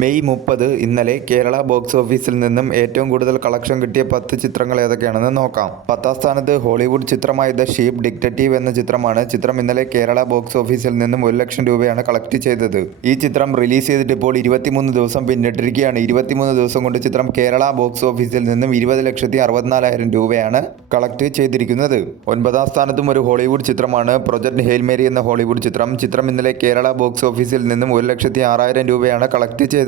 May 30 ഇന്നലെ Kerala box ഓഫീസിൽ നിന്നും ഏറ്റവും കൂടുതൽ കളക്ഷൻ കിട്ടിയ 10 ചിത്രങ്ങൾ ഏതൊക്കെയാണെന്ന് നോക്കാം. 10ാം സ്ഥാനത്ത് ഹോളിവുഡ് ചിത്രമായ ദ ഷീപ്പ് ഡിറ്റക്റ്റീവ് എന്ന ചിത്രമാണ്. ചിത്രം ഇന്നലെ കേരള ബോക്സ് ഓഫീസിൽ നിന്നും 1 ലക്ഷം രൂപയാണ് കളക്ട് ചെയ്തത്. ഈ ചിത്രം റിലീസ് ചെയ്തിട്ട് ഇപ്പോൾ 23 ദിവസം പിന്നിട്ടിരിക്കുകയാണ്. 23 ദിവസം കൊണ്ട് ചിത്രം കേരള ബോക്സ് ഓഫീസിൽ നിന്നും 20,64,000 രൂപയാണ് കളക്ട് ചെയ്തിരിക്കുന്നത്. 9ാം സ്ഥാനത്തും ഒരു ഹോളിവുഡ് ചിത്രമാണ് പ്രൊജക്ട് ഹെയിൽ മേരി എന്ന ഹോളിവുഡ് ചിത്രം. ചിത്രം ഇന്നലെ കേരള ബോക്സ് ഓഫീസിൽ നിന്നും 1,06,000 രൂപയാണ് കളക്ട് ചെയ്തത്.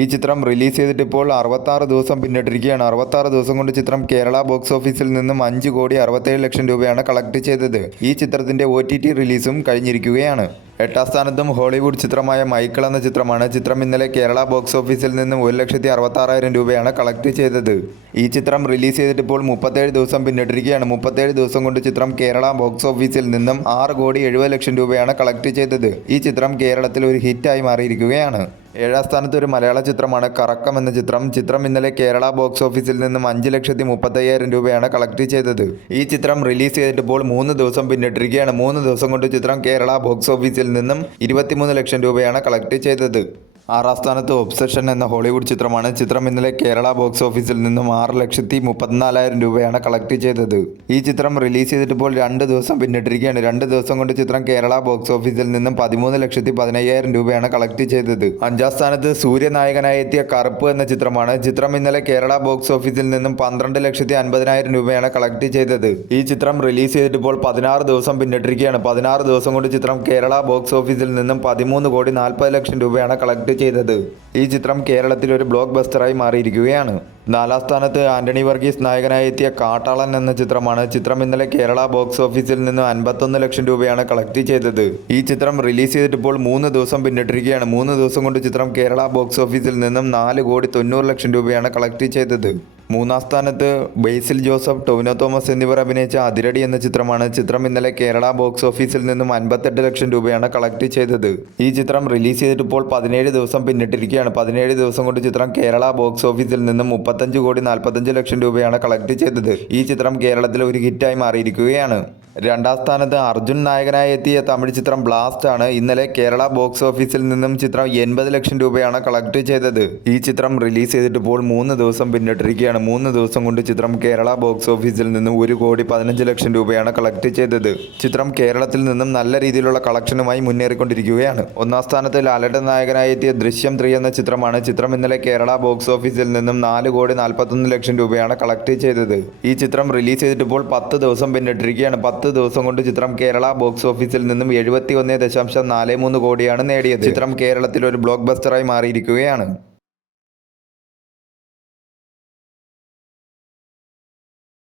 ഈ ചിത്രം റിലീസ് ചെയ്തിട്ട് ഇപ്പോൾ 66 ദിവസം പിന്നിട്ടിരിക്കുകയാണ്. 66 ദിവസം കൊണ്ട് ചിത്രം കേരള ബോക്സ് ഓഫീസിൽ നിന്നും 5,67,00,000 രൂപയാണ് കളക്ട് ചെയ്തത്. ഈ ചിത്രത്തിന്റെ OTT റിലീസും കഴിഞ്ഞിരിക്കുകയാണ്. 8ാം സ്ഥാനത്തും ഹോളിവുഡ് ചിത്രമായ മൈക്കിൾ എന്ന ചിത്രമാണ്. ചിത്രം ഇന്നലെ കേരള ബോക്സ് ഓഫീസിൽ നിന്നും 1,66,000 രൂപയാണ് കളക്ട് ചെയ്തത്. ഈ ചിത്രം റിലീസ് ചെയ്തിട്ട് ഇപ്പോൾ 37 ദിവസം പിന്നിട്ടിരിക്കുകയാണ്. 37 ദിവസം കൊണ്ട് ചിത്രം കേരള ബോക്സ് ഓഫീസിൽ നിന്നും 6,70,00,000 രൂപയാണ് കളക്ട് ചെയ്തത്. ഈ ചിത്രം കേരളത്തിൽ ഒരു ഹിറ്റായി മാറിയിരിക്കുകയാണ്. 7ാം സ്ഥാനത്ത് ഒരു മലയാള ചിത്രമാണ് കറക്കം എന്ന ചിത്രം. ചിത്രം ഇന്നലെ കേരള ബോക്സ് ഓഫീസിൽ നിന്നും 5,35,000 രൂപയാണ് കളക്ട് ചെയ്തത്. ഈ ചിത്രം റിലീസ് ചെയ്തിട്ട് ഇപ്പോൾ 3 ദിവസം പിന്നിട്ടിരിക്കുകയാണ്. 3 ദിവസം കൊണ്ട് ചിത്രം കേരള ബോക്സ് ഓഫീസിൽ നിന്നും 23 ലക്ഷം രൂപയാണ് കളക്ട് ചെയ്തത്. 6ാം സ്ഥാനത്ത് ഒബ്സഷൻ എന്ന ഹോളിവുഡ് ചിത്രമാണ്. ചിത്രം ഇന്നലെ കേരള ബോക്സ് ഓഫീസിൽ നിന്നും 6,34,000 രൂപയാണ് കളക്ട് ചെയ്തത്. ഈ ചിത്രം റിലീസ് ചെയ്തിട്ട് ഇപ്പോൾ 2 ദിവസം പിന്നിട്ടിരിക്കുകയാണ്. 2 ദിവസം കൊണ്ട് ചിത്രം കേരള ബോക്സ് ഓഫീസിൽ നിന്നും 13,15,000 രൂപയാണ് കളക്ട് ചെയ്തത്. 5ാം സ്ഥാനത്ത് സൂര്യനായകനായി എത്തിയ കറുപ്പ് എന്ന ചിത്രമാണ്. ചിത്രം ഇന്നലെ കേരള ബോക്സ് ഓഫീസിൽ നിന്നും 12,50,000 രൂപയാണ് കളക്ട് ചെയ്തത്. ഈ ചിത്രം റിലീസ് ചെയ്തിട്ട് ഇപ്പോൾ 16 ദിവസം പിന്നിട്ടിരിക്കുകയാണ്. 16 ദിവസം കൊണ്ട് ചിത്രം കേരള ബോക്സ് ഓഫീസിൽ നിന്നും 13,40,00,000 രൂപയാണ് കളക്ട് ചെയ്തത്. ഈ ചിത്രം കേരളത്തിൽ ഒരു ബ്ലോക്ക് ബസ്റ്ററായി മാറിയിരിക്കുകയാണ്. 4ാം സ്ഥാനത്ത് ആന്റണി വർഗീസ് നായകനായി എത്തിയ കാട്ടാളൻ എന്ന ചിത്രമാണ്. ചിത്രം ഇന്നലെ കേരള ബോക്സ് ഓഫീസിൽ നിന്ന് 51 ലക്ഷം രൂപയാണ് കളക്ട് ചെയ്തത്. ഈ ചിത്രം റിലീസ് ചെയ്തിട്ട് ഇപ്പോൾ 3 ദിവസം പിന്നിട്ടിരിക്കുകയാണ്. 3 ദിവസം കൊണ്ട് ചിത്രം കേരള ബോക്സ് ഓഫീസിൽ നിന്നും 4,90,00,000 രൂപയാണ് കളക്ട് ചെയ്തത്. 3ാം സ്ഥാനത്ത് ബേസിൽ ജോസഫ്, ടൊവിനോ തോമസ് എന്നിവർ അഭിനയിച്ച അതിരടി എന്ന ചിത്രമാണ്. ചിത്രം ഇന്നലെ കേരള ബോക്സ് ഓഫീസിൽ നിന്നും 58 ലക്ഷം രൂപയാണ് കളക്ട് ചെയ്തത്. ഈ ചിത്രം റിലീസ് ചെയ്തിട്ട് ഇപ്പോൾ 17 ദിവസം പിന്നിട്ടിരിക്കുകയാണ്. 17 ദിവസം കൊണ്ട് ചിത്രം കേരള ബോക്സ് ഓഫീസിൽ നിന്നും 35,45,00,000 രൂപയാണ് കളക്ട് ചെയ്തത്. ഈ ചിത്രം കേരളത്തിൽ ഒരു ഹിറ്റായി മാറിയിരിക്കുകയാണ്. 2ാം സ്ഥാനത്ത് അർജുൻ നായകനായി എത്തിയ തമിഴ് ചിത്രം ബ്ലാസ്റ്റ് ആണ്. ഇന്നലെ കേരള ബോക്സ് ഓഫീസിൽ നിന്നും ചിത്രം 80 ലക്ഷം രൂപയാണ് കളക്ട് ചെയ്തത്. ഈ ചിത്രം റിലീസ് ചെയ്തിട്ട് ഇപ്പോൾ 3 ദിവസം പിന്നിട്ടിരിക്കുകയാണ്. 3 ദിവസം കൊണ്ട് ചിത്രം കേരള ബോക്സ് ഓഫീസിൽ നിന്നും 1,15,00,000 രൂപയാണ് കളക്ട് ചെയ്തത്. ചിത്രം കേരളത്തിൽ നിന്നും നല്ല രീതിയിലുള്ള കളക്ഷനുമായി മുന്നേറിക്കൊണ്ടിരിക്കുകയാണ്. 1ാം സ്ഥാനത്ത് ലാലേട്ടൻ നായകനായി എത്തിയ ദൃശ്യം 3 എന്ന ചിത്രമാണ്. ചിത്രം ഇന്നലെ കേരള ബോക്സ് ഓഫീസിൽ നിന്നും 4,41,00,000 രൂപയാണ് കളക്ട് ചെയ്തത്. ഈ ചിത്രം റിലീസ് ചെയ്തിട്ട് ഇപ്പോൾ 10 ദിവസം പിന്നിട്ടിരിക്കുകയാണ്. 10 ദിവസം കൊണ്ട് ചിത്രം കേരള ബോക്സ് ഓഫീസിൽ നിന്നും 71.43 കോടിയാണ് നേടിയത്. ചിത്രം കേരളത്തിൽ ഒരു ബ്ലോക്ക് ബസ്റ്ററായി മാറിയിരിക്കുകയാണ്.